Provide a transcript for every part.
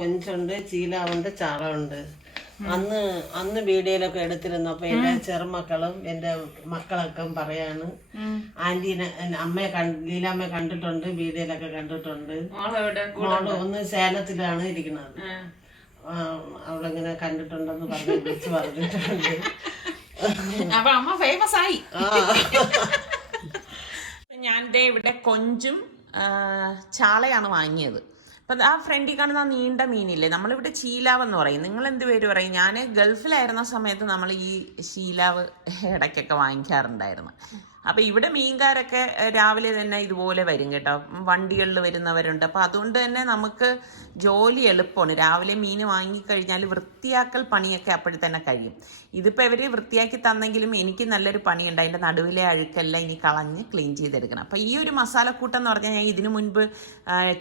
കൊഞ്ചുണ്ട്, ചീലാവുണ്ട്, ചാളമുണ്ട്. അന്ന് വീഡിയോയിലൊക്കെ എടുത്തിരുന്നപ്പോ എന്റെ ചെറുമക്കളും എന്റെ മക്കളൊക്കെ പറയാണ് ആന്റീനെ ലീലാമ്മയെ കണ്ടിട്ടുണ്ട്, വീഡിയോയിലൊക്കെ കണ്ടിട്ടുണ്ട്. മോള് ഒന്ന് സേലത്തിലാണ് ഇരിക്കുന്നത്. അവളിങ്ങനെ കണ്ടിട്ടുണ്ടെന്ന് പറഞ്ഞ് വിളിച്ച് പറഞ്ഞിട്ടുണ്ട്. അപ്പൊ അമ്മ ഫേമസ് ആയി. ഞാൻ ഇവിടെ കൊഞ്ചും ചാളയാണ് വാങ്ങിയത്. അപ്പം ആ ഫ്രണ്ടിൽ കാണുന്ന നീണ്ട മീനില്ലേ, നമ്മളിവിടെ ചീലാവെന്ന് പറയും. നിങ്ങൾ എന്ത് പേര് പറയും? ഞാൻ ഗൾഫിലായിരുന്ന സമയത്ത് നമ്മൾ ഈ ശീലാവ് ഇടയ്ക്കൊക്കെ വാങ്ങിക്കാറുണ്ടായിരുന്നു. അപ്പം ഇവിടെ മീൻകാരൊക്കെ രാവിലെ തന്നെ ഇതുപോലെ വരും കേട്ടോ, വണ്ടികളിൽ വരുന്നവരുണ്ട്. അപ്പം അതുകൊണ്ട് തന്നെ നമുക്ക് ജോലി എളുപ്പമാണ്. രാവിലെ മീൻ വാങ്ങിക്കഴിഞ്ഞാൽ വൃത്തിയാക്കൽ പണിയൊക്കെ അപ്പോഴത്തന്നെ കഴിയും. ഇതിപ്പോൾ ഇവർ വൃത്തിയാക്കി തന്നെങ്കിലും എനിക്ക് നല്ലൊരു പണിയുണ്ട്. അതിൻ്റെ നടുവിലെ അഴുക്കെല്ലാം ഇനി കളഞ്ഞ് ക്ലീൻ ചെയ്തെടുക്കണം. അപ്പം ഈ ഒരു മസാലക്കൂട്ടം എന്ന് പറഞ്ഞാൽ ഞാൻ ഇതിനു മുൻപ്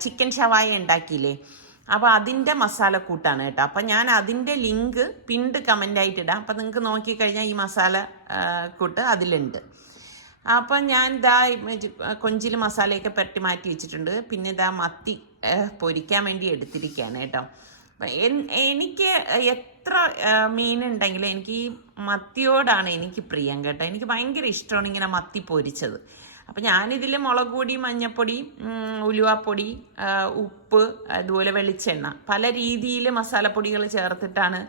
ചിക്കൻ ഷവായ ഉണ്ടാക്കിയില്ലേ, അപ്പോൾ അതിൻ്റെ മസാലക്കൂട്ടാണ് കേട്ടോ. അപ്പം ഞാൻ അതിൻ്റെ ലിങ്ക് പിൻഡ് കമൻ്റായിട്ട് ഇടാം. അപ്പം നിങ്ങൾക്ക് നോക്കിക്കഴിഞ്ഞാൽ ഈ മസാല കൂട്ട് അതിലുണ്ട്. അപ്പം ഞാൻ ഇതാ കൊഞ്ചിൽ മസാലയൊക്കെ പെരട്ടി മാറ്റി വെച്ചിട്ടുണ്ട്. പിന്നെ ഇതാ മത്തി പൊരിക്കാൻ വേണ്ടി എടുത്തിരിക്കുകയാണ് കേട്ടോ. എനിക്ക് എത്ര മീനുണ്ടെങ്കിലും എനിക്ക് ഈ മത്തിയോടാണ് എനിക്ക് പ്രിയം കേട്ടോ. എനിക്ക് ഭയങ്കര ഇഷ്ടമാണ് ഇങ്ങനെ മത്തി പൊരിച്ചത്. അപ്പം ഞാനിതിൽ മുളക് പൊടി, മഞ്ഞൾപ്പൊടി, ഉലുവാപ്പൊടി, ഉപ്പ്, അതുപോലെ വെളിച്ചെണ്ണ, പല രീതിയിൽ മസാലപ്പൊടികൾ ചേർത്തിട്ടാണ്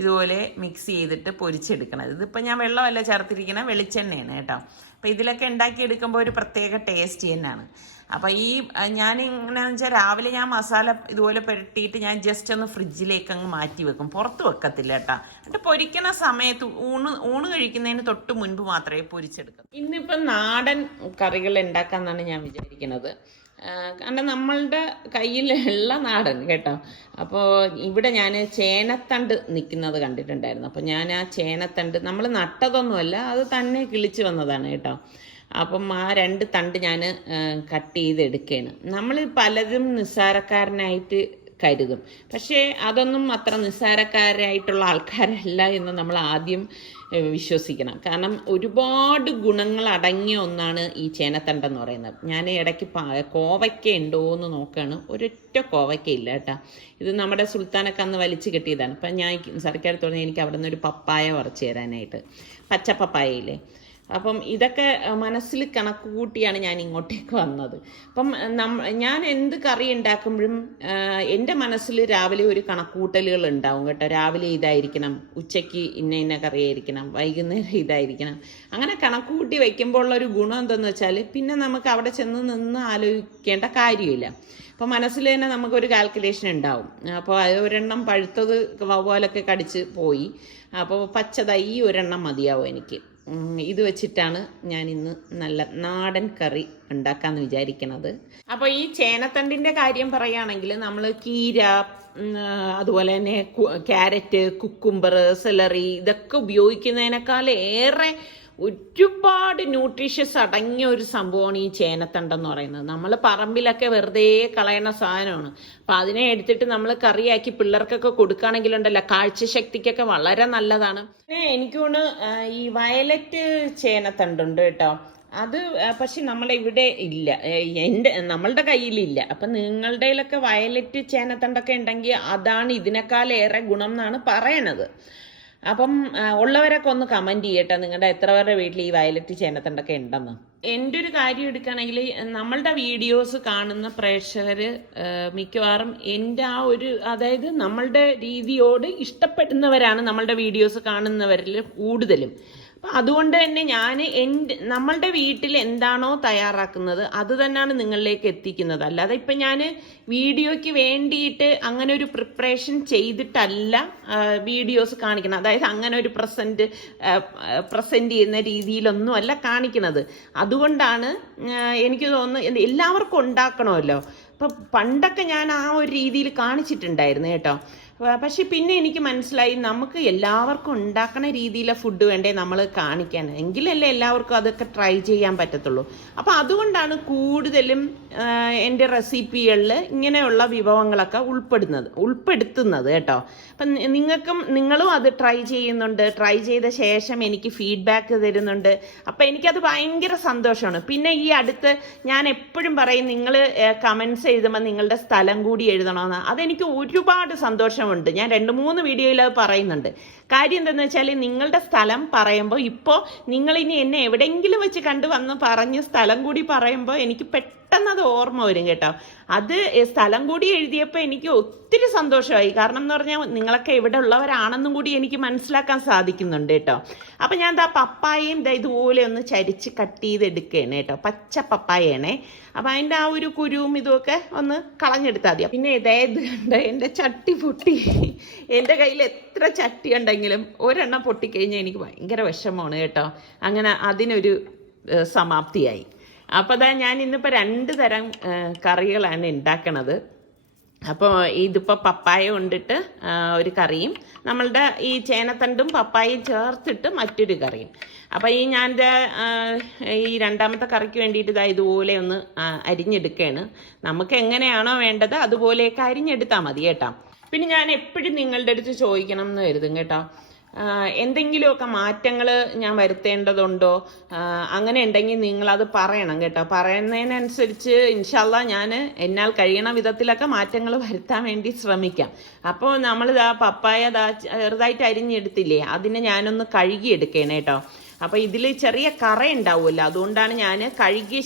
ഇതുപോലെ മിക്സ് ചെയ്തിട്ട് പൊരിച്ചെടുക്കണത്. ഇതിപ്പോൾ ഞാൻ വെള്ളമല്ല ചേർത്തിരിക്കണ, വെളിച്ചെണ്ണയാണ് കേട്ടോ. അപ്പം ഇതിലൊക്കെ ഉണ്ടാക്കിയെടുക്കുമ്പോൾ ഒരു പ്രത്യേക ടേസ്റ്റ് തന്നെയാണ്. അപ്പം ഈ ഞാനിങ്ങനെയാണെന്ന് വെച്ചാൽ രാവിലെ ഞാൻ മസാല ഇതുപോലെ പുരട്ടിയിട്ട് ഞാൻ ജസ്റ്റ് ഒന്ന് ഫ്രിഡ്ജിലേക്ക് അങ്ങ് മാറ്റി വെക്കും, പുറത്ത് വെക്കത്തില്ല കേട്ടോ. എന്നിട്ട് പൊരിക്കണ സമയത്ത് ഊണ് കഴിക്കുന്നതിന് തൊട്ട് മുൻപ് മാത്രമേ പൊരിച്ചെടുക്കൂ. ഇന്നിപ്പം നാടൻ കറികൾ ഉണ്ടാക്കാമെന്നാണ് ഞാൻ വിചാരിക്കുന്നത്. കാരണം നമ്മളുടെ കയ്യിലുള്ള നാടൻ കേട്ടോ. അപ്പോൾ ഇവിടെ ഞാൻ ചേനത്തണ്ട് നിൽക്കുന്നത് കണ്ടിട്ടുണ്ടായിരുന്നു. അപ്പോൾ ഞാൻ ആ ചേനത്തണ്ട് നമ്മൾ നട്ടതൊന്നുമല്ല, അത് തന്നെ കിളിച്ച് വന്നതാണ് കേട്ടോ. അപ്പം ആ 2 തണ്ട് ഞാൻ കട്ട് ചെയ്തെടുക്കുകയാണ്. നമ്മൾ പലരും നിസ്സാരക്കാരനായിട്ട് കരുതും, പക്ഷേ അതൊന്നും അത്ര നിസ്സാരക്കാരായിട്ടുള്ള ആൾക്കാരല്ല എന്ന് നമ്മൾ ആദ്യം വിശ്വസിക്കണം. കാരണം ഒരുപാട് ഗുണങ്ങൾ അടങ്ങിയ ഒന്നാണ് ഈ ചേനത്തണ്ടെന്ന് പറയുന്നത്. ഞാൻ ഇടയ്ക്ക് കോവയ്ക്ക ഉണ്ടോ എന്ന് നോക്കുകയാണ്, ഒരൊറ്റ കോവയ്ക്ക ഇല്ല കേട്ടോ. ഇത് നമ്മുടെ സുൽത്താനൊക്കെ അന്ന് വലിച്ചു കിട്ടിയതാണ്. അപ്പം ഞാൻ സർക്കാർ തോന്നി എനിക്ക് അവിടെ നിന്ന് ഒരു പപ്പായ പറിച്ചു തരാനായിട്ട്, പച്ച പപ്പായയില്ലേ. അപ്പം ഇതൊക്കെ മനസ്സിൽ കണക്ക് കൂട്ടിയാണ് ഞാൻ ഇങ്ങോട്ടേക്ക് വന്നത്. അപ്പം ഞാൻ എന്ത് കറി ഉണ്ടാക്കുമ്പോഴും എൻ്റെ മനസ്സിൽ രാവിലെ ഒരു കണക്കൂട്ടലുകൾ ഉണ്ടാവും കേട്ടോ. രാവിലെ ഇതായിരിക്കണം, ഉച്ചയ്ക്ക് ഇന്ന കറിയായിരിക്കണം, വൈകുന്നേരം ഇതായിരിക്കണം. അങ്ങനെ കണക്ക് കൂട്ടി വയ്ക്കുമ്പോൾ ഉള്ളൊരു ഗുണം എന്തെന്ന് വെച്ചാൽ പിന്നെ നമുക്ക് അവിടെ ചെന്ന് നിന്ന് ആലോചിക്കേണ്ട കാര്യമില്ല. അപ്പോൾ മനസ്സിൽ തന്നെ നമുക്കൊരു കാൽക്കുലേഷൻ ഉണ്ടാവും. അപ്പോൾ ഒരെണ്ണം പഴുത്തത് വവ്വാലൊക്കെ കടിച്ച് പോയി, അപ്പോൾ പച്ചതായി ഒരെണ്ണം മതിയാവും എനിക്ക്. ഇത് വെച്ചിട്ടാണ് ഞാൻ ഇന്ന് നല്ല നാടൻ കറി ഉണ്ടാക്കാമെന്ന് വിചാരിക്കുന്നത്. അപ്പോൾ ഈ ചേനത്തണ്ടിൻ്റെ കാര്യം പറയുകയാണെങ്കിൽ നമ്മൾ കീര, അതുപോലെ തന്നെ ക്യാരറ്റ്, കുക്കുംബർ, സെലറി ഇതൊക്കെ ഉപയോഗിക്കുന്നതിനേക്കാൾ ഏറെ ഒരുപാട് ന്യൂട്രീഷ്യസ് അടങ്ങിയ ഒരു സംഭവമാണ് ഈ ചേനത്തണ്ടെന്ന് പറയുന്നത്. നമ്മൾ പറമ്പിലൊക്കെ വെറുതെ കളയണ സാധനമാണ്. അപ്പം അതിനെ എടുത്തിട്ട് നമ്മൾ കറിയാക്കി പിള്ളേർക്കൊക്കെ കൊടുക്കുകയാണെങ്കിലുണ്ടല്ലോ, കാഴ്ചശക്തിക്കൊക്കെ വളരെ നല്ലതാണ്. പിന്നെ എനിക്ക് തോന്നുന്നു ഈ വയലറ്റ് ചേനത്തണ്ടുണ്ട് കേട്ടോ. അത് പക്ഷെ നമ്മളെ ഇവിടെ ഇല്ല, നമ്മളുടെ കയ്യിലില്ല. അപ്പം നിങ്ങളുടെ കയ്യിലൊക്കെ വയലറ്റ് ചേനത്തണ്ടൊക്കെ ഉണ്ടെങ്കിൽ അതാണ് ഇതിനേക്കാളേറെ ഗുണം എന്നാണ് പറയണത്. അപ്പം ഉള്ളവരൊക്കെ ഒന്ന് കമൻറ്റ് ചെയ്യട്ടെ, നിങ്ങളുടെ എത്ര പേരുടെ വീട്ടിൽ ഈ വയലറ്റ് ചേനത്തണ്ടൊക്കെ ഉണ്ടെന്ന്. എൻ്റെ ഒരു കാര്യം എടുക്കുകയാണെങ്കിൽ നമ്മളുടെ വീഡിയോസ് കാണുന്ന പ്രേക്ഷകർ മിക്കവാറും എൻ്റെ ആ ഒരു, അതായത് നമ്മളുടെ രീതിയോട് ഇഷ്ടപ്പെടുന്നവരാണ് നമ്മളുടെ വീഡിയോസ് കാണുന്നവരിൽ കൂടുതലും. അപ്പം അതുകൊണ്ട് തന്നെ ഞാൻ നമ്മളുടെ വീട്ടിൽ എന്താണോ തയ്യാറാക്കുന്നത് അത് തന്നെയാണ് നിങ്ങളിലേക്ക് എത്തിക്കുന്നത്. അല്ലാതെ ഇപ്പം ഞാൻ വീഡിയോയ്ക്ക് വേണ്ടിയിട്ട് അങ്ങനെ ഒരു പ്രിപ്പറേഷൻ ചെയ്തിട്ടല്ല വീഡിയോസ് കാണിക്കണം. അതായത് അങ്ങനെ ഒരു പ്രസൻറ്റ് ചെയ്യുന്ന രീതിയിലൊന്നുമല്ല കാണിക്കുന്നത്. അതുകൊണ്ടാണ് എനിക്ക് തോന്നുന്നു എല്ലാവർക്കും ഉണ്ടാക്കണമല്ലോ. ഇപ്പം പണ്ടൊക്കെ ഞാൻ ആ ഒരു രീതിയിൽ കാണിച്ചിട്ടുണ്ടായിരുന്നു കേട്ടോ. പക്ഷെ പിന്നെ എനിക്ക് മനസ്സിലായി നമുക്ക് എല്ലാവർക്കും ഉണ്ടാക്കുന്ന രീതിയിലെ ഫുഡ് വേണ്ടേ നമ്മൾ കാണിക്കാൻ, എങ്കിലല്ലേ എല്ലാവർക്കും അതൊക്കെ ട്രൈ ചെയ്യാൻ പറ്റത്തുള്ളൂ. അപ്പോൾ അതുകൊണ്ടാണ് കൂടുതലും എൻ്റെ റെസിപ്പികളിൽ ഇങ്ങനെയുള്ള വിഭവങ്ങളൊക്കെ ഉൾപ്പെടുത്തുന്നത് കേട്ടോ. അപ്പം നിങ്ങളും അത് ട്രൈ ചെയ്യുന്നുണ്ട്, ട്രൈ ചെയ്ത ശേഷം എനിക്ക് ഫീഡ്ബാക്ക് തരുന്നുണ്ട്. അപ്പം എനിക്കത് ഭയങ്കര സന്തോഷമാണ്. പിന്നെ ഈ അടുത്ത് ഞാൻ എപ്പോഴും പറയും, നിങ്ങൾ കമൻസ് എഴുതുമ്പോൾ നിങ്ങളുടെ സ്ഥലം കൂടി എഴുതണമെന്ന്. അതെനിക്ക് ഒരുപാട് സന്തോഷമുണ്ട്. ഞാൻ 2-3 വീഡിയോയിൽ അത് പറയുന്നുണ്ട്. കാര്യം എന്താണെന്ന് വെച്ചാൽ, നിങ്ങളുടെ സ്ഥലം പറയുമ്പോൾ ഇപ്പോൾ നിങ്ങളിനി എന്നെ എവിടെയെങ്കിലും വെച്ച് കണ്ടുവന്ന് പറഞ്ഞ് സ്ഥലം കൂടി പറയുമ്പോൾ എനിക്ക് പെട്ടെന്ന് അത് ഓർമ്മ വരും കേട്ടോ. അത് സ്ഥലം കൂടി എഴുതിയപ്പോൾ എനിക്ക് ഒത്തിരി സന്തോഷമായി. കാരണം എന്ന് പറഞ്ഞാൽ നിങ്ങളൊക്കെ ഇവിടെ ഉള്ളവരാണെന്നും കൂടി എനിക്ക് മനസ്സിലാക്കാൻ സാധിക്കുന്നുണ്ട് കേട്ടോ. അപ്പം ഞാൻ പപ്പായയും ഇതുപോലെ ഒന്ന് ചരിച്ച് കട്ട് ചെയ്തെടുക്കുകയാണ് കേട്ടോ. പച്ച പപ്പായയാണേ. അപ്പം അതിൻ്റെ ആ ഒരു കുരുവും ഇതുമൊക്കെ ഒന്ന് കളഞ്ഞെടുത്താൽ മതി. പിന്നെ ഇതേത് കണ്ട് എൻ്റെ ചട്ടി പൊട്ടി. എൻ്റെ കയ്യിൽ എത്ര ചട്ടി ഉണ്ടെങ്കിലും ഒരെണ്ണം പൊട്ടിക്കഴിഞ്ഞാൽ എനിക്ക് ഭയങ്കര വിഷമമാണ് കേട്ടോ. അങ്ങനെ അതിനൊരു സമാപ്തിയായി. അപ്പോൾ ഞാൻ ഇന്നിപ്പോൾ 2 തരം കറികളാണ് ഉണ്ടാക്കണത്. അപ്പോൾ ഇതിപ്പോൾ പപ്പായ കൊണ്ടിട്ട് ഒരു കറിയും നമ്മളുടെ ഈ ചേനത്തണ്ടും പപ്പായയും ചേർത്തിട്ട് മറ്റൊരു കറിയും. അപ്പോൾ ഞാൻ ഈ 2ാമത്തെ കറിക്ക് വേണ്ടിയിട്ട് ഇതുപോലെ ഒന്ന് അരിഞ്ഞെടുക്കുകയാണ്. നമുക്ക് എങ്ങനെയാണോ വേണ്ടത് അതുപോലെയൊക്കെ അരിഞ്ഞെടുത്താൽ മതി കേട്ടോ. പിന്നെ ഞാൻ എപ്പോഴും നിങ്ങളുടെ അടുത്ത് ചോദിക്കണം എന്ന് കരുതും കേട്ടോ, എന്തെങ്കിലുമൊക്കെ മാറ്റങ്ങൾ ഞാൻ വരുത്തേണ്ടതുണ്ടോ, അങ്ങനെ ഉണ്ടെങ്കിൽ നിങ്ങളത് പറയണം കേട്ടോ. പറയുന്നതിനനുസരിച്ച് ഇൻഷാല്ലാ ഞാൻ എന്നാൽ കഴിയണ വിധത്തിലൊക്കെ മാറ്റങ്ങൾ വരുത്താൻ വേണ്ടി ശ്രമിക്കാം. അപ്പോൾ നമ്മൾ പപ്പായ ചെറുതായിട്ട് അരിഞ്ഞെടുത്തില്ലേ, അതിനെ ഞാനൊന്ന് കഴുകിയെടുക്കണം കേട്ടോ. അപ്പോൾ ഇതിൽ ചെറിയ കറ ഉണ്ടാവുമല്ലോ, അതുകൊണ്ടാണ് ഞാൻ അരിഞ്ഞ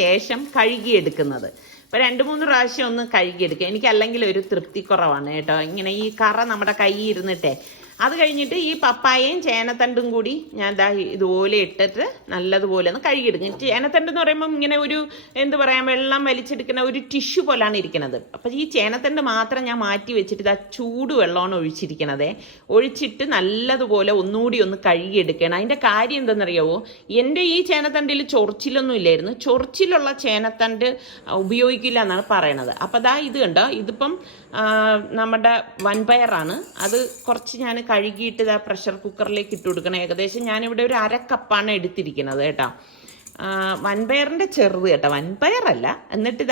ശേഷം കഴുകിയെടുക്കുന്നത്. അപ്പോൾ 2-3 പ്രാവശ്യം ഒന്ന് കഴുകിയെടുക്കുക. എനിക്ക് അല്ലെങ്കിൽ ഒരു തൃപ്തി കുറവാണ് കേട്ടോ, ഇങ്ങനെ ഈ കറ നമ്മുടെ കയ്യിൽ ഇരുന്നിട്ടേ. അത് കഴിഞ്ഞിട്ട് ഈ പപ്പായയും ചേനത്തണ്ടും കൂടി ഞാൻ ഇതുപോലെ ഇട്ടിട്ട് നല്ലതുപോലെ ഒന്ന് കഴുകിയെടുക്കും. ചേനത്തണ്ട് എന്ന് പറയുമ്പോൾ ഇങ്ങനെ ഒരു വെള്ളം വലിച്ചെടുക്കുന്ന ഒരു ടിഷ്യൂ പോലാണ് ഇരിക്കുന്നത്. അപ്പം ഈ ചേനത്തണ്ട് മാത്രം ഞാൻ മാറ്റി വെച്ചിട്ട് ചൂടുവെള്ളമാണ് ഒഴിച്ചിട്ട് നല്ലതുപോലെ ഒന്നുകൂടി ഒന്ന് കഴുകിയെടുക്കണം. അതിൻ്റെ കാര്യം എന്തെന്നറിയാവോ, എൻ്റെ ഈ ചേനത്തണ്ടിൽ ചൊറിച്ചിലൊന്നും ഇല്ലായിരുന്നു. ചൊറിച്ചിലുള്ള ചേനത്തണ്ട് ഉപയോഗിക്കില്ല എന്നാണ് പറയണത്. അപ്പം ഇത് കണ്ടോ, ഇതിപ്പം നമ്മുടെ വൻപയറാണ്. അത് കുറച്ച് ഞാൻ കഴുകിയിട്ട് പ്രഷർ കുക്കറിലേക്ക് ഇട്ട് കൊടുക്കണം. ഏകദേശം ഞാനിവിടെ ഒരു 1/2 കപ്പാണ് എടുത്തിരിക്കുന്നത് കേട്ടോ. വൻപയറിൻ്റെ ചെറുത് കേട്ടോ, വൻപയറല്ല. എന്നിട്ട്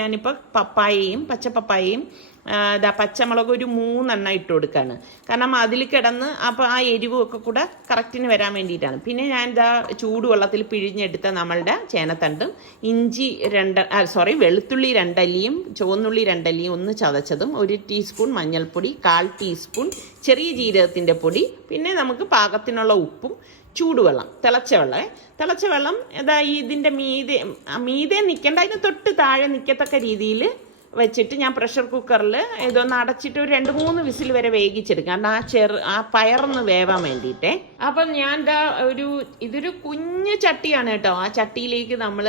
ഞാനിപ്പോൾ പച്ചപ്പപ്പായയും പച്ചമുളക് ഒരു 3 എണ്ണം ഇട്ട് കൊടുക്കുകയാണ്. കാരണം അതിൽ കിടന്ന് അപ്പോൾ ആ എരിവുമൊക്കെ കൂടെ കറക്റ്റിന് വരാൻ വേണ്ടിയിട്ടാണ്. പിന്നെ ഞാൻ ചൂടുവെള്ളത്തിൽ പിഴിഞ്ഞെടുത്ത നമ്മളുടെ ചേനത്തണ്ടും വെളുത്തുള്ളി 2 അല്ലിയും ചുവന്നുള്ളി 2 അല്ലിയും ഒന്ന് ചതച്ചതും 1 ടീസ്പൂൺ മഞ്ഞൾപ്പൊടി, 1/4 ടീസ്പൂൺ ചെറിയ ജീരകത്തിൻ്റെ പൊടി, പിന്നെ നമുക്ക് പാകത്തിനുള്ള ഉപ്പും, ചൂടുവെള്ളം, തിളച്ച വെള്ളം ഇതിൻ്റെ മീതെ നിൽക്കേണ്ട, അതിന് തൊട്ട് താഴെ നിൽക്കത്തക്ക രീതിയിൽ വെച്ചിട്ട് ഞാൻ പ്രഷർ കുക്കറിൽ ഇതൊന്ന് അടച്ചിട്ട് ഒരു 2-3 വിസിൽ വരെ വേവിച്ചെടുക്കാം. കാരണം ആ പയറൊന്ന് വേവാൻ വേണ്ടിയിട്ടേ. അപ്പം ഞാൻ ഇതൊരു കുഞ്ഞു ചട്ടിയാണ് കേട്ടോ. ആ ചട്ടിയിലേക്ക് നമ്മൾ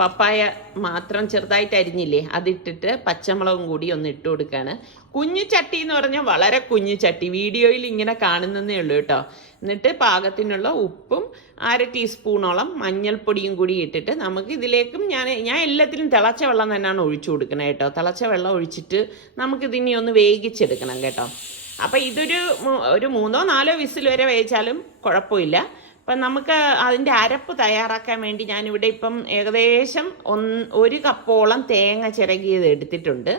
പപ്പായ മാത്രം ചെറുതായിട്ട് അരിഞ്ഞില്ലേ, അതിട്ടിട്ട് പച്ചമുളകും കൂടി ഒന്ന് ഇട്ട് കൊടുക്കുകയാണ്. കുഞ്ഞു ചട്ടി എന്ന് പറഞ്ഞാൽ വളരെ കുഞ്ഞു ചട്ടി, വീഡിയോയിൽ ഇങ്ങനെ കാണുന്നതേ ഉള്ളൂ കേട്ടോ. എന്നിട്ട് പാകത്തിനുള്ള ഉപ്പും 1/2 ടീസ്പൂണോളം മഞ്ഞൾപ്പൊടിയും കൂടി ഇട്ടിട്ട് നമുക്ക് ഇതിലേക്കും ഞാൻ എല്ലാത്തിനും തിളച്ച വെള്ളം തന്നെയാണ് ഒഴിച്ചു കൊടുക്കണം കേട്ടോ. തിളച്ച വെള്ളം ഒഴിച്ചിട്ട് നമുക്കിതിനെ ഒന്ന് വേവിച്ചെടുക്കണം കേട്ടോ. അപ്പം ഇതൊരു 3-4 വിസിൽ വരെ വേവിച്ചാലും കുഴപ്പമില്ല. അപ്പം നമുക്ക് അതിൻ്റെ അരപ്പ് തയ്യാറാക്കാൻ വേണ്ടി ഞാനിവിടെ ഇപ്പം ഏകദേശം 1 കപ്പോളം തേങ്ങ ചിരകിയത് എടുത്തിട്ടുണ്ട്.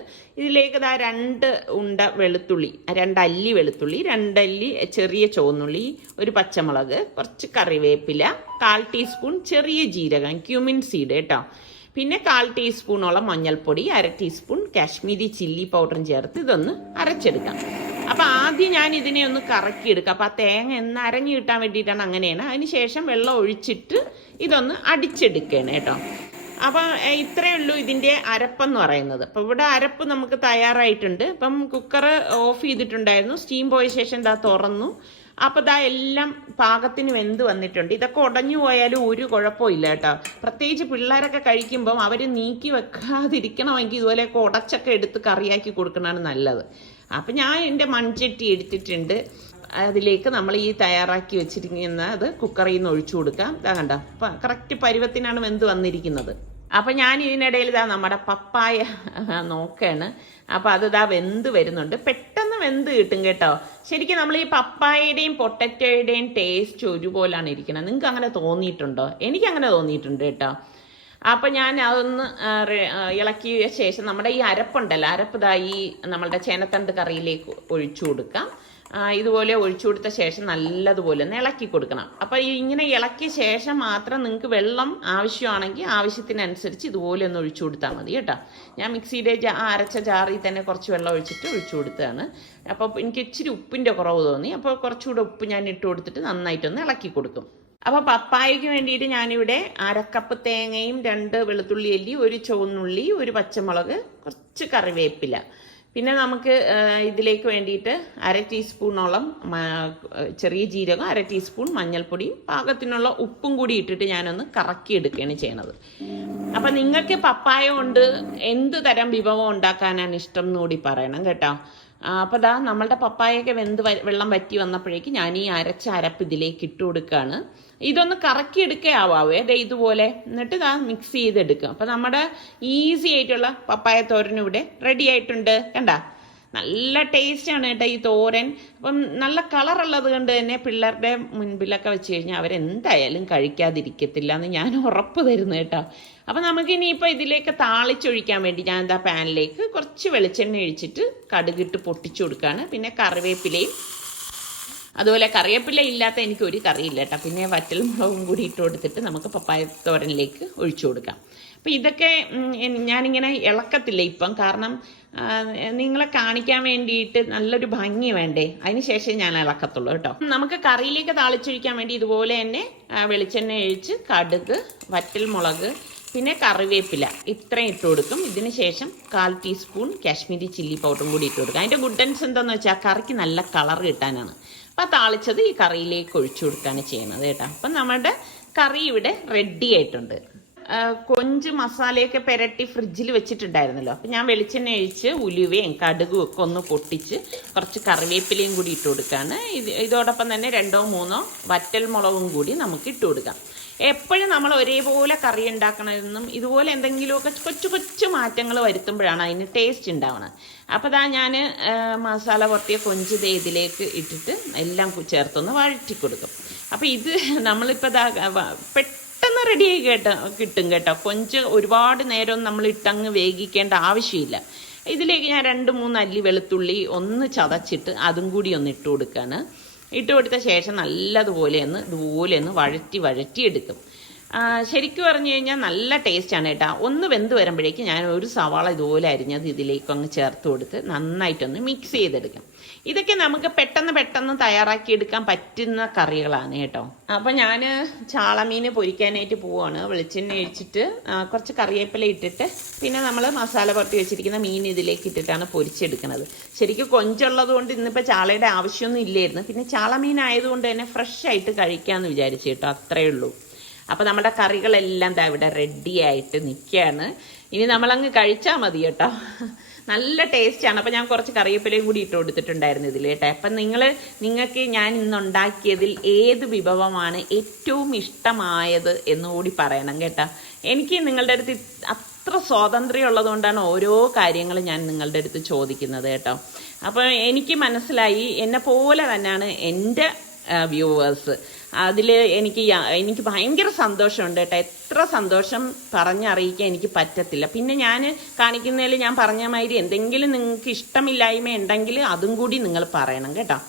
ഇതിലേക്ക് 2 ഉണ്ട വെളുത്തുള്ളി, 2 അല്ലി വെളുത്തുള്ളി, 2 അല്ലി ചെറിയ ചുവന്നുള്ളി, 1 പച്ചമുളക്, കുറച്ച് കറിവേപ്പില, 1/4 ടീസ്പൂൺ ചെറിയ ജീരകം, ക്യൂമിൻ സീഡ് കേട്ടോ. പിന്നെ 1/4 ടീസ്പൂണോളം മഞ്ഞൾപ്പൊടി, 1/2 ടീസ്പൂൺ കാശ്മീരി ചില്ലി പൗഡറും ചേർത്ത് ഇതൊന്ന് അരച്ചെടുക്കാം. അപ്പം ആദ്യം ഞാൻ ഇതിനെ ഒന്ന് കറക്കിയെടുക്കാം. അപ്പം ആ തേങ്ങ ഒന്ന് അരഞ്ഞു കിട്ടാൻ വേണ്ടിയിട്ടാണ് അങ്ങനെയാണ്. അതിന് ശേഷം വെള്ളം ഒഴിച്ചിട്ട് ഇതൊന്ന് അടിച്ചെടുക്കുകയാണ് കേട്ടോ. അപ്പം ഇത്രയേ ഉള്ളൂ ഇതിൻ്റെ അരപ്പെന്ന് പറയുന്നത്. അപ്പം ഇവിടെ അരപ്പ് നമുക്ക് തയ്യാറായിട്ടുണ്ട്. ഇപ്പം കുക്കർ ഓഫ് ചെയ്തിട്ടുണ്ടായിരുന്നു. സ്റ്റീം പോയ ശേഷം തുറന്നു. അപ്പോൾ എല്ലാം പാകത്തിന് വെന്ത് വന്നിട്ടുണ്ട്. ഇതൊക്കെ ഉടഞ്ഞു പോയാലും ഒരു കുഴപ്പമില്ല കേട്ടോ. പ്രത്യേകിച്ച് പിള്ളേരൊക്കെ കഴിക്കുമ്പം അവർ നീക്കി വെക്കാതിരിക്കണമെങ്കിൽ ഇതുപോലെയൊക്കെ ഉടച്ചൊക്കെ എടുത്ത് കറിയാക്കി കൊടുക്കണതാണ് നല്ലത്. അപ്പം ഞാൻ എൻ്റെ മൺചട്ടി എടുത്തിട്ടുണ്ട്. അതിലേക്ക് നമ്മൾ ഈ തയ്യാറാക്കി വെച്ചിരിക്കുന്നത് കുക്കറിൽ നിന്ന് ഒഴിച്ചു കൊടുക്കാം. കണ്ടോ, കറക്റ്റ് പരുവത്തിനാണ് വെന്ത് വന്നിരിക്കുന്നത്. അപ്പം ഞാൻ ഇതിനിടയിൽ ഇതാ നമ്മുടെ പപ്പായ നോക്കുകയാണ്. അപ്പോൾ അത് ഇതാ വെന്ത് വരുന്നുണ്ട്. പെട്ടെന്ന് വെന്ത് കിട്ടും കേട്ടോ. ശരിക്കും നമ്മൾ ഈ പപ്പായയുടെയും പൊട്ടറ്റോയുടെയും ടേസ്റ്റ് ഒരുപോലാണ് ഇരിക്കുന്നത്. നിങ്ങൾക്ക് അങ്ങനെ തോന്നിയിട്ടുണ്ടോ? എനിക്കങ്ങനെ തോന്നിയിട്ടുണ്ട് കേട്ടോ. അപ്പം ഞാൻ അതൊന്ന് ഇളക്കിയ ശേഷം നമ്മുടെ ഈ അരപ്പുണ്ടല്ലോ, അരപ്പ് ഇതാ ഈ നമ്മളുടെ ചേനത്തണ്ട് കറിയിലേക്ക് ഒഴിച്ചു കൊടുക്കാം. ഇതുപോലെ ഒഴിച്ചു കൊടുത്ത ശേഷം നല്ലതുപോലെ ഒന്ന് ഇളക്കി കൊടുക്കണം. അപ്പോൾ ഇങ്ങനെ ഇളക്കിയ ശേഷം മാത്രം നിങ്ങൾക്ക് വെള്ളം ആവശ്യമാണെങ്കിൽ ആവശ്യത്തിനനുസരിച്ച് ഇതുപോലെ ഒന്ന് ഒഴിച്ചു കൊടുത്താൽ മതി കേട്ടോ. ഞാൻ മിക്സിയുടെ അരച്ച ജാറിൽ തന്നെ കുറച്ച് വെള്ളം ഒഴിച്ചിട്ട് ഒഴിച്ചു കൊടുത്തതാണ്. അപ്പോൾ എനിക്ക് ഇച്ചിരി ഉപ്പിൻ്റെ കുറവ് തോന്നി. അപ്പോൾ കുറച്ചുകൂടെ ഉപ്പ് ഞാൻ ഇട്ട് കൊടുത്തിട്ട് നന്നായിട്ടൊന്ന് ഇളക്കി കൊടുക്കും. അപ്പോൾ പപ്പായയ്ക്ക് വേണ്ടിയിട്ട് ഞാനിവിടെ 1/2 കപ്പ് തേങ്ങയും 2 വെളുത്തുള്ളി അല്ലി, 1 ചുവന്നുള്ളി, 1 പച്ചമുളക്, കുറച്ച് കറിവേപ്പില, പിന്നെ നമുക്ക് ഇതിലേക്ക് വേണ്ടിയിട്ട് 1/2 ടീസ്പൂണോളം ചെറിയ ജീരകം, 1/2 ടീസ്പൂൺ മഞ്ഞൾപ്പൊടിയും പാകത്തിനുള്ള ഉപ്പും കൂടി ഇട്ടിട്ട് ഞാനൊന്ന് കറക്കി എടുക്കുകയാണ് ചെയ്യണത്. അപ്പം നിങ്ങൾക്ക് പപ്പായ കൊണ്ട് എന്ത് തരം വിഭവം ഉണ്ടാക്കാനാണ് ഇഷ്ടം എന്നുകൂടി പറയണം കേട്ടോ. അപ്പോൾ ദാ നമ്മളുടെ പപ്പായൊക്കെ വെള്ളം വറ്റി വന്നപ്പോഴേക്ക് ഞാൻ ഈ അരച്ച അരപ്പ് ഇതിലേക്ക് ഇട്ട് കൊടുക്കുകയാണ്. ഇതൊന്ന് കറക്കി എടുക്കേ ആവാവേ, അതെ ഇതുപോലെ. എന്നിട്ട് ഇതാ മിക്സ് ചെയ്തെടുക്കുക. അപ്പം നമ്മുടെ ഈസി ആയിട്ടുള്ള പപ്പായ തോരൻ ഇവിടെ റെഡി ആയിട്ടുണ്ട്. കണ്ട, നല്ല ടേസ്റ്റാണ് കേട്ടോ ഈ തോരൻ. അപ്പം നല്ല കളറുള്ളത് കൊണ്ട് തന്നെ പിള്ളേരുടെ മുൻപിലൊക്കെ വെച്ച് കഴിഞ്ഞാൽ അവരെന്തായാലും കഴിക്കാതിരിക്കത്തില്ല എന്ന് ഞാൻ ഉറപ്പ് തരുന്നു കേട്ടോ. അപ്പം നമുക്കിനിയിപ്പോൾ ഇതിലേക്ക് താളിച്ചൊഴിക്കാൻ വേണ്ടി ഞാൻ എന്താ പാനിലേക്ക് കുറച്ച് വെളിച്ചെണ്ണ ഒഴിച്ചിട്ട് കടുകിട്ട് പൊട്ടിച്ചു കൊടുക്കുകയാണ്. പിന്നെ കറിവേപ്പിലയും, അതുപോലെ കറിവേപ്പില ഇല്ലാത്ത എനിക്ക് ഒരു കറിയില്ല കേട്ടോ. പിന്നെ വറ്റൽ മുളകും കൂടി ഇട്ട് കൊടുത്തിട്ട് നമുക്ക് പപ്പായ തോരനിലേക്ക് ഒഴിച്ചു കൊടുക്കാം. അപ്പം ഇതൊക്കെ ഞാനിങ്ങനെ ഇളക്കത്തില്ല ഇപ്പം, കാരണം നിങ്ങളെ കാണിക്കാൻ വേണ്ടിയിട്ട് നല്ലൊരു ഭംഗി വേണ്ടേ, അതിന് ശേഷം ഞാൻ ഇളക്കത്തുള്ളൂ കേട്ടോ. നമുക്ക് കറിയിലേക്ക് താളിച്ചൊഴിക്കാൻ വേണ്ടി ഇതുപോലെ തന്നെ വെളിച്ചെണ്ണ ഒഴിച്ച് കടുക്, വറ്റൽ മുളക്, പിന്നെ കറിവേപ്പില ഇത്രയും ഇട്ട് കൊടുക്കും. ഇതിന് ശേഷം 1/4 ടീസ്പൂൺ കാശ്മീരി ചില്ലി പൗഡറും കൂടി ഇട്ട് കൊടുക്കും. അതിൻ്റെ ഗുഡൻസ് എന്താണെന്ന് വെച്ചാൽ കറിക്ക് നല്ല കളർ കിട്ടാനാണ്. അപ്പം താളിച്ചത് ഈ കറിയിലേക്ക് ഒഴിച്ചു കൊടുക്കുകയാണ് ചെയ്യുന്നത് കേട്ടോ. അപ്പം നമ്മുടെ കറി ഇവിടെ റെഡി ആയിട്ടുണ്ട്. കൊഞ്ച് മസാലയൊക്കെ പുരട്ടി ഫ്രിഡ്ജിൽ വെച്ചിട്ടുണ്ടായിരുന്നല്ലോ. അപ്പം ഞാൻ വെളിച്ചെണ്ണ ഒഴിച്ച് ഉലുവയും കടുകും ഒക്കെ ഒന്ന് പൊട്ടിച്ച് കുറച്ച് കറിവേപ്പിലയും കൂടി ഇട്ട് കൊടുക്കുകയാണ്. ഇതോടൊപ്പം തന്നെ 2-3 വറ്റൽ മുളകും കൂടി നമുക്ക് ഇട്ട് കൊടുക്കാം. എപ്പോഴും നമ്മൾ ഒരേപോലെ കറി ഉണ്ടാക്കണമെന്നും ഇതുപോലെ എന്തെങ്കിലുമൊക്കെ കൊച്ചു കൊച്ചു മാറ്റങ്ങൾ വരുത്തുമ്പോഴാണ് അതിന് ടേസ്റ്റ് ഉണ്ടാവുന്നത്. അപ്പോൾ ഇതാ ഞാൻ മസാല പുരട്ടിയ കൊഞ്ച് ഇതിലേക്ക് ഇട്ടിട്ട് എല്ലാം ചേർത്തൊന്ന് വഴറ്റി കൊടുക്കും. അപ്പോൾ ഇത് നമ്മളിപ്പോൾ പെട്ടെന്ന് റെഡിയായി കിട്ടും കേട്ടോ. കൊഞ്ച് ഒരുപാട് നേരം നമ്മൾ ഇട്ടങ്ങ് വേവിക്കേണ്ട ആവശ്യമില്ല. ഇതിലേക്ക് ഞാൻ 2-3 അല്ലി വെളുത്തുള്ളി ഒന്ന് ചതച്ചിട്ട് അതും കൂടി ഒന്ന് ഇട്ട് കൊടുക്കുകയാണ്. ഇട്ട് കൊടുത്ത ശേഷം നല്ലതുപോലെ ഇതുപോലെ ഒന്ന് വഴറ്റി എടുക്കും. ശരിക്കും പറഞ്ഞു കഴിഞ്ഞാൽ നല്ല ടേസ്റ്റാണ് കേട്ടോ. ഒന്ന് വെന്ത് വരുമ്പോഴേക്കും ഞാൻ ഒരു സവാള ഇതുപോലെ അരിഞ്ഞത് ഇതിലേക്ക് അങ്ങ് ചേർത്ത് കൊടുത്ത് നന്നായിട്ടൊന്ന് മിക്സ് ചെയ്തെടുക്കും. ഇതൊക്കെ നമുക്ക് പെട്ടെന്ന് തയ്യാറാക്കിയെടുക്കാൻ പറ്റുന്ന കറികളാണ് കേട്ടോ. അപ്പം ഞാൻ ചാളമീൻ പൊരിക്കാനായിട്ട് പോവുകയാണ്. വെളിച്ചെണ്ണ ഒഴിച്ചിട്ട് കുറച്ച് കറിവേപ്പില ഇട്ടിട്ട് പിന്നെ നമ്മൾ മസാല പുരട്ടി വെച്ചിരിക്കുന്ന മീൻ ഇതിലേക്ക് ഇട്ടിട്ടാണ് പൊരിച്ചെടുക്കുന്നത്. ശരിക്കും കൊഞ്ചുള്ളത് കൊണ്ട് ഇന്നിപ്പോൾ ചാളയുടെ ആവശ്യമൊന്നും ഇല്ലായിരുന്നു. പിന്നെ ചാളമീൻ ആയതുകൊണ്ട് തന്നെ ഫ്രഷ് ആയിട്ട് കഴിക്കാമെന്ന് വിചാരിച്ചു കേട്ടോ. അത്രയേ ഉള്ളൂ. അപ്പോൾ നമ്മുടെ കറികളെല്ലാം ഇവിടെ റെഡി ആയിട്ട് നിൽക്കുകയാണ്. ഇനി നമ്മളങ്ങ് കഴിച്ചാൽ മതി കേട്ടോ. നല്ല ടേസ്റ്റാണ്. അപ്പോൾ ഞാൻ കുറച്ച് കറിവേപ്പിലയും കൂടി ഇട്ട് കൊടുത്തിട്ടുണ്ടായിരുന്നു ഇതിൽ കേട്ടോ. അപ്പം നിങ്ങൾക്ക് ഞാൻ ഇന്നുണ്ടാക്കിയതിൽ ഏത് വിഭവമാണ് ഏറ്റവും ഇഷ്ടമായത് എന്നുകൂടി പറയണം കേട്ടോ. എനിക്ക് നിങ്ങളുടെ അടുത്ത് അത്ര സ്വാതന്ത്ര്യം ഉള്ളതുകൊണ്ടാണ് ഓരോ കാര്യങ്ങളും ഞാൻ നിങ്ങളുടെ അടുത്ത് ചോദിക്കുന്നത് കേട്ടോ. അപ്പോൾ എനിക്ക് മനസ്സിലായി എന്നെ പോലെ തന്നെയാണ് എൻ്റെ വ്യൂവേഴ്സ്. അതിൽ എനിക്ക് ഭയങ്കര സന്തോഷമുണ്ട് കേട്ടോ. എത്ര സന്തോഷം പറഞ്ഞറിയിക്കാൻ എനിക്ക് പറ്റത്തില്ല. പിന്നെ ഞാൻ കാണിക്കുന്നതിൽ ഞാൻ പറഞ്ഞ മാതിരി എന്തെങ്കിലും നിങ്ങൾക്ക് ഇഷ്ടമില്ലായ്മ ഉണ്ടെങ്കിൽ അതും കൂടി നിങ്ങൾ പറയണം കേട്ടോ.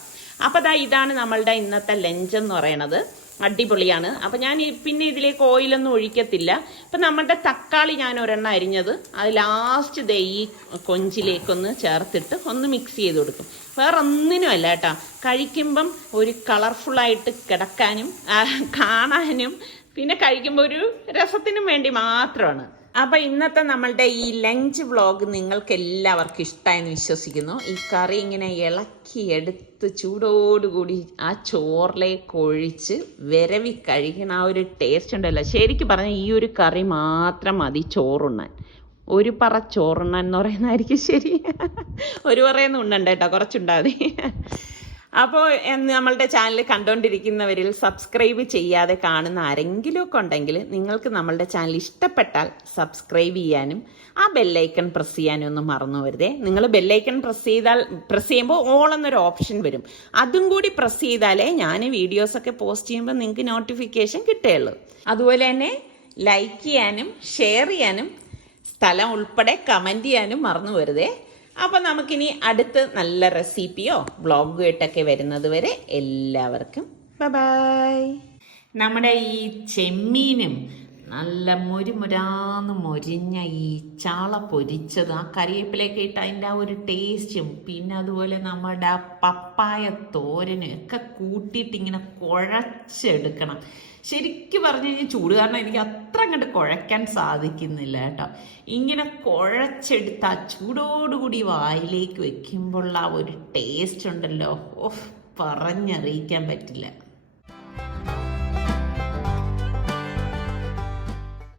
അപ്പോൾ ഇതാണ് നമ്മളുടെ ഇന്നത്തെ ലഞ്ച് എന്ന് പറയണത്. അടിപൊളിയാണ്. അപ്പം ഞാൻ പിന്നെ ഇതിലേക്ക് ഓയിലൊന്നും ഒഴിക്കത്തില്ല. അപ്പം നമ്മുടെ തക്കാളി ഞാൻ ഒരെണ്ണം അരിഞ്ഞത് അത് ലാസ്റ്റ് ഈ കൊഞ്ചിലേക്കൊന്ന് ചേർത്തിട്ട് ഒന്ന് മിക്സ് ചെയ്ത് കൊടുക്കും. വേറെ ഒന്നിനുമല്ല കേട്ടോ. കഴിക്കുമ്പം ഒരു കളർഫുള്ളായിട്ട് കിടക്കാനും കാണാനും പിന്നെ കഴിക്കുമ്പോൾ ഒരു രസത്തിനും വേണ്ടി മാത്രമാണ്. അപ്പോൾ ഇന്നത്തെ നമ്മളുടെ ഈ ലഞ്ച് വ്ളോഗ് നിങ്ങൾക്ക് എല്ലാവർക്കും ഇഷ്ടമായെന്ന് വിശ്വസിക്കുന്നു. ഈ കറി ഇങ്ങനെ ഇളക്കിയെടുത്ത് ചൂടോടുകൂടി ആ ചോറിലേക്ക് ഒഴിച്ച് വിരവി കഴിക്കണ ആ ഒരു ടേസ്റ്റ് ഉണ്ടല്ലോ. ശരിക്കും പറഞ്ഞാൽ ഈ ഒരു കറി മാത്രം മതി ചോറുണ്ണാൻ. ഒരു പറ ചോറുണ്ണാൻ എന്ന് പറയുന്നതായിരിക്കും ശരി. ഒരു പറയുന്ന ഉണ്ണണ്ട കേട്ടോ, കുറച്ചുണ്ടാതി. അപ്പോൾ നമ്മളുടെ ചാനൽ കണ്ടുകൊണ്ടിരിക്കുന്നവരിൽ സബ്സ്ക്രൈബ് ചെയ്യാതെ കാണുന്ന ആരെങ്കിലും ഒക്കെ ഉണ്ടെങ്കിൽ നിങ്ങൾക്ക് നമ്മളുടെ ചാനൽ ഇഷ്ടപ്പെട്ടാൽ സബ്സ്ക്രൈബ് ചെയ്യാനും ആ ബെല്ലൈക്കൺ പ്രസ് ചെയ്യാനും ഒന്നും മറന്നു വരുതേ. നിങ്ങൾ ബെല്ലൈക്കൺ പ്രസ് ചെയ്യുമ്പോൾ ഓൾ എന്നൊരു ഓപ്ഷൻ വരും. അതും കൂടി പ്രസ് ചെയ്താലേ ഞാൻ വീഡിയോസൊക്കെ പോസ്റ്റ് ചെയ്യുമ്പോൾ നിങ്ങൾക്ക് നോട്ടിഫിക്കേഷൻ കിട്ടുകയുള്ളൂ. അതുപോലെ തന്നെ ലൈക്ക് ചെയ്യാനും ഷെയർ ചെയ്യാനും സ്ഥലം ഉൾപ്പെടെ കമൻറ്റ് ചെയ്യാനും മറന്നു വരുതേ. അപ്പോൾ നമുക്കിനി അടുത്ത് നല്ല റെസിപ്പിയോ വ്ളോഗോ ഇട്ടൊക്കെ വരുന്നത് വരെ എല്ലാവർക്കും ബൈ. നമ്മുടെ ഈ ചെമ്മീനും നല്ല മുരുമുരാന്ന് മൊരിഞ്ഞ ഈ ചാള പൊരിച്ചത്, ആ കറിവേപ്പിലൊക്കെ ഇട്ട് അതിൻ്റെ ആ ഒരു ടേസ്റ്റും, പിന്നെ അതുപോലെ നമ്മുടെ ആ പപ്പായ തോരനും ഒക്കെ കൂട്ടിയിട്ട് ഇങ്ങനെ കുഴച്ചെടുക്കണം. ശരിക്കും പറഞ്ഞു കഴിഞ്ഞാൽ ചൂട് കാരണം എനിക്ക് അത്ര അങ്ങോട്ട് കുഴയ്ക്കാൻ സാധിക്കുന്നില്ല കേട്ടോ. ഇങ്ങനെ കുഴച്ചെടുത്ത് ആ ചൂടോടുകൂടി വായിലേക്ക് വെക്കുമ്പോൾ ആ ഒരു ടേസ്റ്റ് ഉണ്ടല്ലോ, പറഞ്ഞറിയിക്കാൻ പറ്റില്ല.